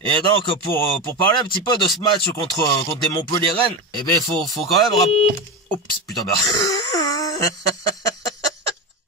Et donc pour parler un petit peu de ce match contre les Montpellier-Rennes, eh ben faut quand même oups, putain merde.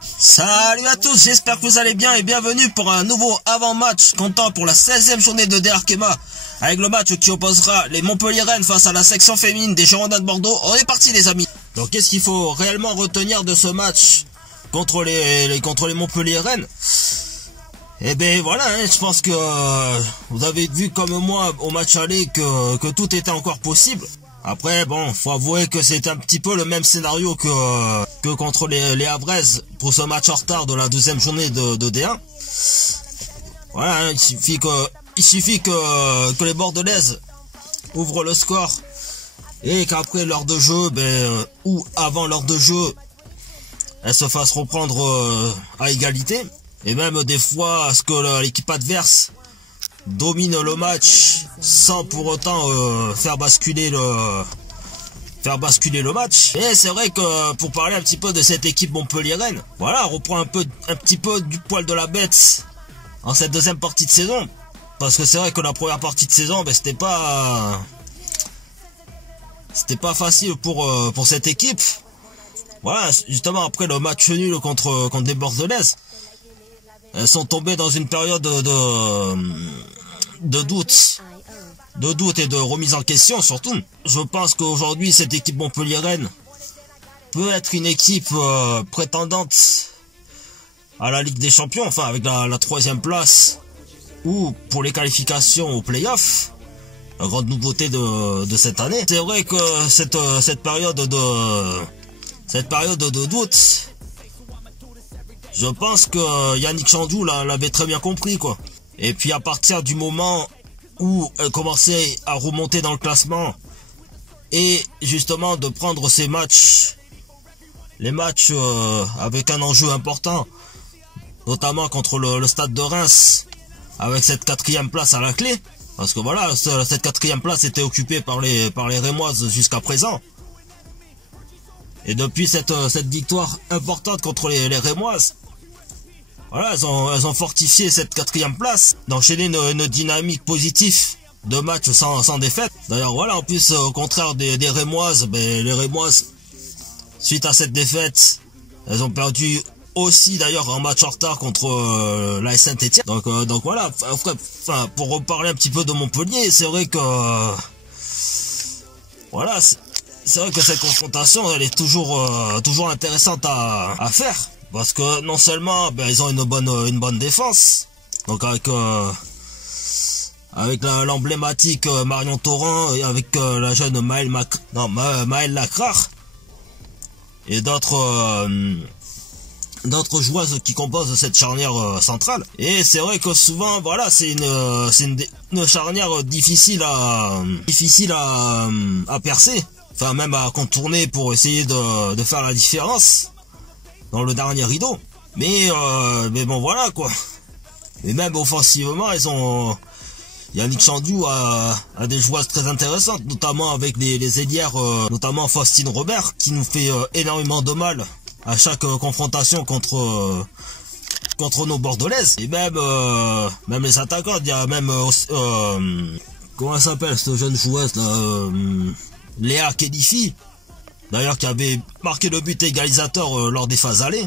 Salut à tous, j'espère que vous allez bien et bienvenue pour un nouveau avant-match comptant pour la 16e journée de DRKMA avec le match qui opposera les Montpellier-Rennes face à la section féminine des Girondins de Bordeaux. On est parti les amis. Donc qu'est-ce qu'il faut réellement retenir de ce match contre les Montpellier-Rennes? Eh ben voilà, hein, je pense que vous avez vu comme moi au match aller que tout était encore possible. Après, bon, faut avouer que c'est un petit peu le même scénario que contre les Havraises pour ce match en retard de la 12e journée de D1. Voilà, hein, il suffit que les Bordelaises ouvrent le score et qu'après l'heure de jeu, ou avant l'heure de jeu, elles se fassent reprendre à égalité. Et même des fois, à ce que l'équipe adverse domine le match sans pour autant faire basculer le match. Et c'est vrai que pour parler un petit peu de cette équipe Montpellier-Rennes, voilà, on reprend un petit peu du poil de la bête en cette deuxième partie de saison. Parce que c'est vrai que la première partie de saison, c'était pas facile pour cette équipe. Voilà, justement après le match nul contre les Bordelaises, elles sont tombées dans une période de doute et de remise en question surtout. Je pense qu'aujourd'hui cette équipe Montpellier-Rennes peut être une équipe prétendante à la Ligue des Champions, enfin avec la 3e place ou pour les qualifications aux playoffs. La grande nouveauté de cette année. C'est vrai que cette période de doute, je pense que Yannick Chandou l'avait très bien compris quoi. Et puis à partir du moment où elle commençait à remonter dans le classement et justement de prendre ces matchs, les matchs avec un enjeu important, notamment contre le Stade de Reims, avec cette 4e place à la clé, parce que voilà, cette 4e place était occupée par les Rémoises jusqu'à présent. Et depuis cette victoire importante contre les Rémoises, voilà, elles ont fortifié cette 4e place, d'enchaîner une dynamique positive de match sans défaite. D'ailleurs, voilà, en plus, au contraire des Rémoises, les Rémoises, suite à cette défaite, elles ont perdu aussi d'ailleurs un match en retard contre la Saint-Etienne. Donc voilà, enfin, pour reparler un petit peu de Montpellier, c'est vrai que voilà, c'est vrai que cette confrontation, elle est toujours intéressante à faire. Parce que non seulement ils ont une bonne défense, donc avec l'emblématique Marion Torrent et avec la jeune Maëlle Lacrar et d'autres joueuses qui composent cette charnière centrale. Et c'est vrai que souvent voilà, c'est une charnière difficile à percer, enfin même à contourner pour essayer de faire la différence dans le dernier rideau. Mais bon voilà quoi. Et même offensivement, Yannick Chandou a des joueuses très intéressantes, notamment avec les ailières, notamment Faustine Robert, qui nous fait énormément de mal à chaque confrontation contre nos Bordelaises. Et même les attaquants, il y a même comment elle s'appelle cette jeune joueuse là, Léa Kedifi, d'ailleurs qui avait marqué le but égalisateur lors des phases allées,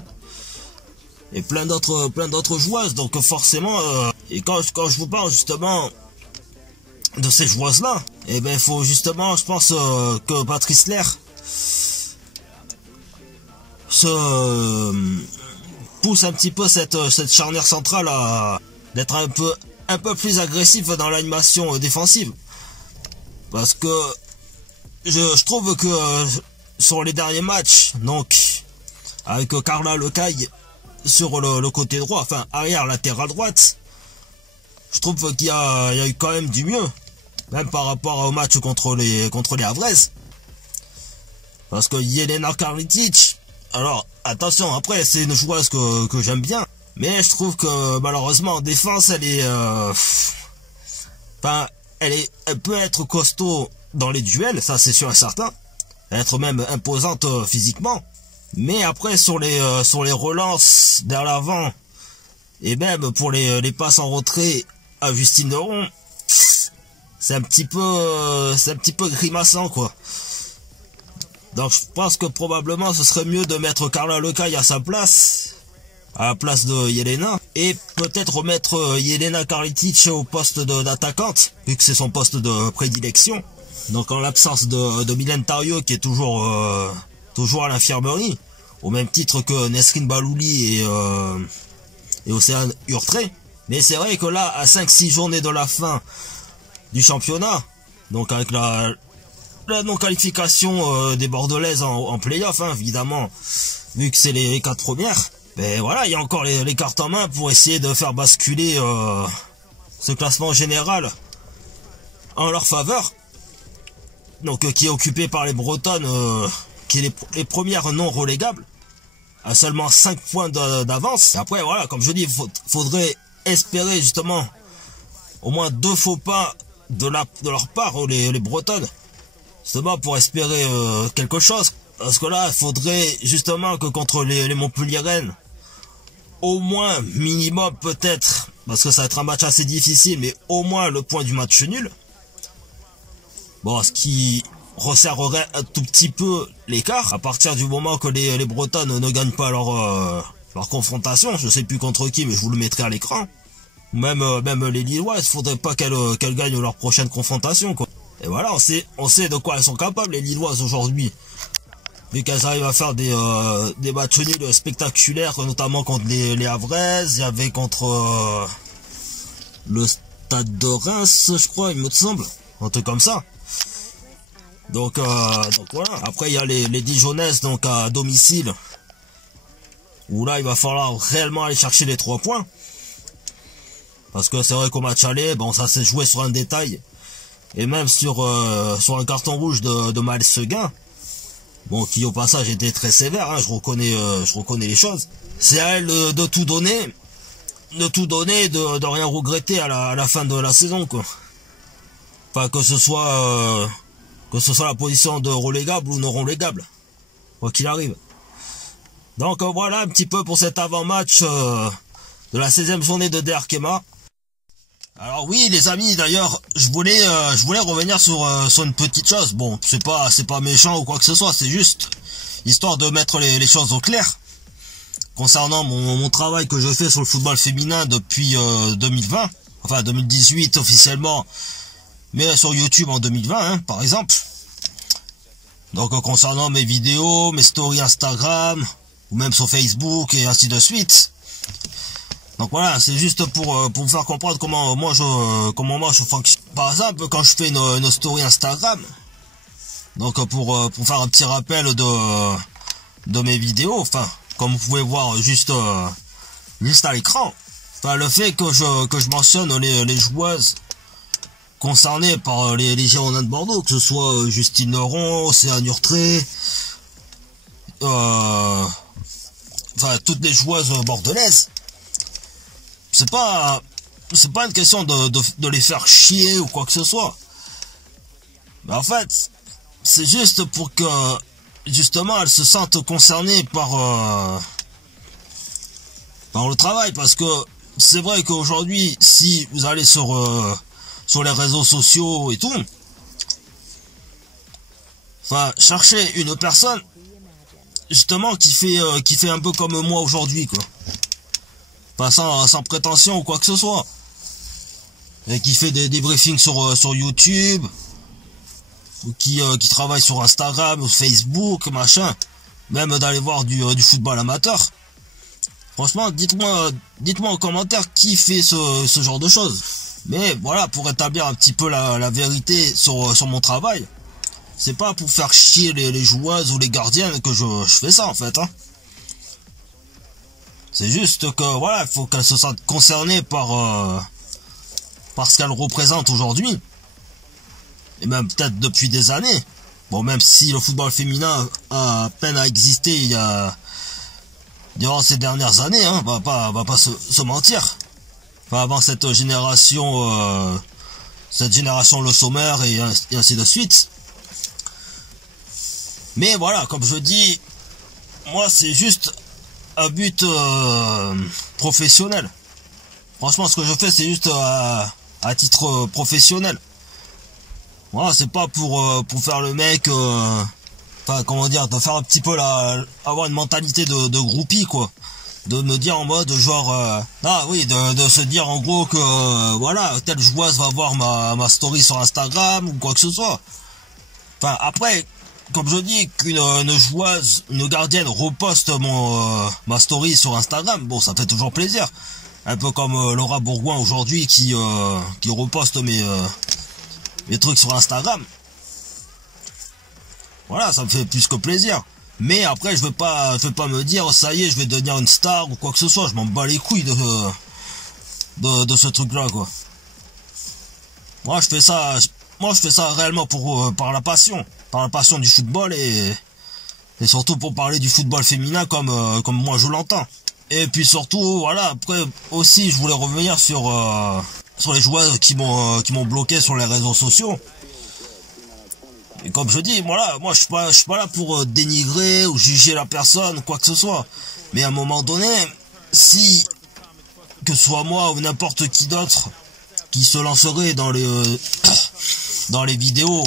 et plein d'autres joueuses. Donc forcément, et quand je vous parle justement de ces joueuses là, et il faut justement, je pense que Patrice Lair se pousse un petit peu cette charnière centrale à d'être un peu plus agressif dans l'animation défensive, parce que je trouve que sur les derniers matchs, donc avec Carla Lecaille sur le côté droit, enfin arrière latéral droite, je trouve qu'il y a eu quand même du mieux, même par rapport au match contre les Havraises. Parce que Jelena Karlitic, alors attention, après c'est une joueuse que j'aime bien, mais je trouve que malheureusement en défense elle peut être costaud dans les duels, ça c'est sûr et certain, être même imposante physiquement, mais après sur les relances vers l'avant et même pour les passes en retrait à Justine Deron, c'est un petit peu grimaçant, quoi. Donc je pense que probablement ce serait mieux de mettre Carla Lecaille à sa place, à la place de Jelena, et peut-être remettre Jelena Karlitic au poste d'attaquante, vu que c'est son poste de prédilection. Donc en l'absence de Mylène Tarieux, qui est toujours à l'infirmerie, au même titre que Nesrine Balouli et Océane Urtré. Mais c'est vrai que là, à 5-6 journées de la fin du championnat, donc avec la non-qualification des Bordelaises en play-off, hein, évidemment, vu que c'est les 4 premières, ben voilà, il y a encore les cartes en main pour essayer de faire basculer ce classement général en leur faveur. Donc qui est occupé par les Bretonnes, qui est les premières non relégables, à seulement 5 points d'avance. Et après, voilà, comme je dis, faudrait espérer justement au moins 2 faux pas de leur part, les Bretonnes, justement pour espérer quelque chose. Parce que là, il faudrait justement que contre les Montpelliéraines, au moins minimum peut-être, parce que ça va être un match assez difficile, mais au moins le point du match nul. Bon, ce qui resserrerait un tout petit peu l'écart à partir du moment que les Bretonnes ne gagnent pas leur confrontation. Je sais plus contre qui, mais je vous le mettrai à l'écran. Même les Lillois, il faudrait pas qu'elles gagnent leur prochaine confrontation, quoi. Et voilà, on sait de quoi elles sont capables, les Lilloises, aujourd'hui. Vu qu'elles arrivent à faire des matchs nuls spectaculaires, notamment contre les Havraises, il y avait contre le Stade de Reims, je crois, il me semble. Un truc comme ça. Donc voilà. Après, il y a les Dijonnaises, donc à domicile, où là, il va falloir réellement aller chercher les 3 points. Parce que c'est vrai qu'au match aller, bon, ça s'est joué sur un détail. Et même sur un carton rouge de Maël Seguin. Bon, qui au passage était très sévère, hein, je reconnais les choses. C'est à elle de tout donner. De rien regretter à la fin de la saison, quoi. Enfin, que ce soit la position de relégable ou non relégable. Quoi qu'il arrive. Donc voilà un petit peu pour cet avant-match de la 16e journée de Derkema. Alors oui les amis, d'ailleurs je voulais revenir sur une petite chose. Bon, c'est pas méchant ou quoi que ce soit, c'est juste histoire de mettre les choses au clair concernant mon travail que je fais sur le football féminin depuis 2020, enfin 2018 officiellement, mais sur YouTube en 2020 hein, par exemple. Donc concernant mes vidéos, mes stories Instagram ou même sur Facebook et ainsi de suite. Donc voilà, c'est juste pour vous faire comprendre comment moi je fonctionne. Par exemple, quand je fais une story Instagram, donc pour faire un petit rappel de mes vidéos, enfin comme vous pouvez voir juste à l'écran, enfin le fait que je mentionne les joueuses concernées par les Girondins de Bordeaux, que ce soit Justine Leron, Océane Urtré, enfin toutes les joueuses bordelaises. C'est pas une question de les faire chier ou quoi que ce soit. Mais en fait, c'est juste pour que, justement, elles se sentent concernées par le travail. Parce que c'est vrai qu'aujourd'hui, si vous allez sur les réseaux sociaux et tout, enfin, cherchez une personne, justement, qui fait un peu comme moi aujourd'hui, quoi. Pas sans prétention ou quoi que ce soit. Et qui fait des briefings sur YouTube. Ou qui travaille sur Instagram ou Facebook, machin. Même d'aller voir du football amateur. Franchement, dites-moi en commentaire qui fait ce genre de choses. Mais voilà, pour établir un petit peu la vérité sur mon travail. C'est pas pour faire chier les joueuses ou les gardiennes que je fais ça en fait, hein. C'est juste que, voilà, il faut qu'elles se sentent concernées par ce qu'elles représentent aujourd'hui. Et même peut-être depuis des années. Bon, même si le football féminin a à peine à exister durant ces dernières années, hein, va pas se mentir. Enfin, avant cette génération Le Sommer et ainsi de suite. Mais voilà, comme je dis, moi c'est juste un but professionnel. Franchement, ce que je fais, c'est juste à titre professionnel. Voilà, c'est pas pour faire le mec, enfin comment dire, de faire un petit peu avoir une mentalité de groupie quoi. De me dire en mode genre ah oui, de se dire en gros que voilà, telle joueuse va voir ma story sur Instagram ou quoi que ce soit. Enfin après, comme je dis, qu'une joueuse, une gardienne reposte ma story sur Instagram, bon ça fait toujours plaisir. Un peu comme Laura Bourgoin aujourd'hui qui reposte mes trucs sur Instagram. Voilà, ça me fait plus que plaisir. Mais après, je vais pas me dire, ça y est, je vais devenir une star ou quoi que ce soit. Je m'en bats les couilles de ce truc-là, quoi. Moi, je fais ça réellement par la passion du football et surtout pour parler du football féminin comme moi je l'entends. Et puis surtout, voilà, après aussi, je voulais revenir sur les joueurs qui m'ont bloqué sur les réseaux sociaux. Et comme je dis, voilà, moi je suis pas là pour dénigrer ou juger la personne, quoi que ce soit. Mais à un moment donné, si, que ce soit moi ou n'importe qui d'autre, qui se lancerait dans les vidéos,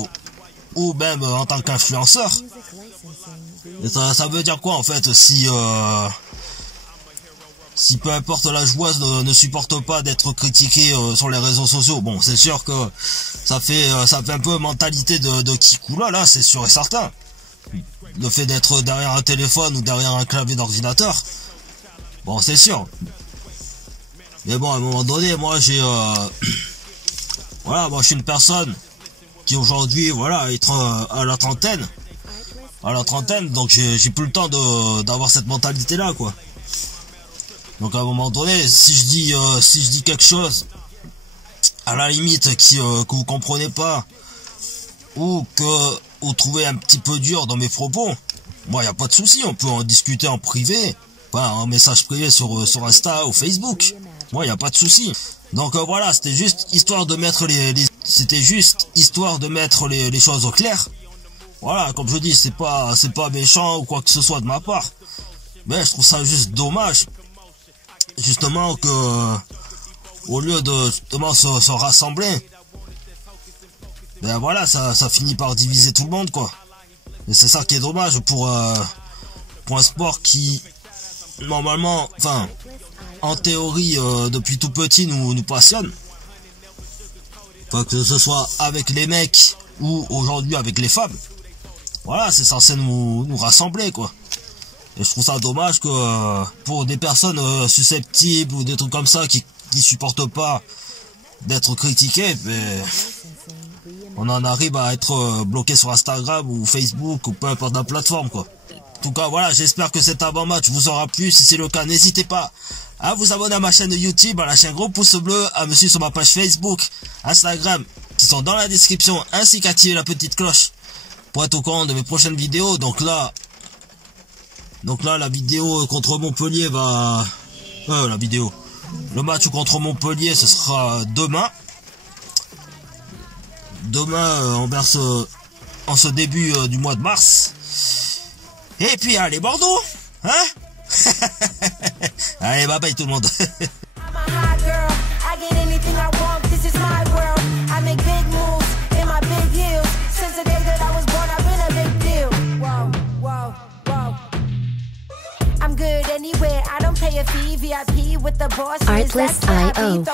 ou même en tant qu'influenceur, ça veut dire quoi en fait, si peu importe la joueuse ne supporte pas d'être critiquée sur les réseaux sociaux, bon c'est sûr que ça fait un peu mentalité de Kikula là, c'est sûr et certain. Le fait d'être derrière un téléphone ou derrière un clavier d'ordinateur, bon c'est sûr. Mais bon à un moment donné, moi j'ai voilà, moi je suis une personne qui aujourd'hui voilà est à la trentaine, donc j'ai plus le temps d'avoir cette mentalité là quoi. Donc à un moment donné, si je dis quelque chose, à la limite que vous comprenez pas, ou que vous trouvez un petit peu dur dans mes propos, moi y a pas de souci, on peut en discuter en privé, enfin en message privé sur Insta ou Facebook. Moi y a pas de souci. Donc voilà, c'était juste histoire de mettre les choses au clair. Voilà, comme je dis, c'est pas méchant ou quoi que ce soit de ma part. Mais je trouve ça juste dommage. Justement que au lieu de justement se rassembler, ben voilà, ça finit par diviser tout le monde quoi. Et c'est ça qui est dommage pour un sport qui normalement, enfin en théorie depuis tout petit nous passionne. Enfin, que ce soit avec les mecs ou aujourd'hui avec les femmes. Voilà, c'est censé nous rassembler quoi. Et je trouve ça dommage que pour des personnes susceptibles ou des trucs comme ça qui supportent pas d'être critiquées, mais on en arrive à être bloqué sur Instagram ou Facebook ou peu importe la plateforme quoi. En tout cas voilà, j'espère que cet avant-match vous aura plu. Si c'est le cas, n'hésitez pas à vous abonner à ma chaîne YouTube, à lâcher un gros pouce bleu, à me suivre sur ma page Facebook, Instagram, qui sont dans la description, ainsi qu'à activer la petite cloche pour être au courant de mes prochaines vidéos. Donc là, la vidéo contre Montpellier le match contre Montpellier, ce sera demain. En ce début du mois de mars. Et puis allez Bordeaux, hein. Allez bye bye tout le monde. Artlist.io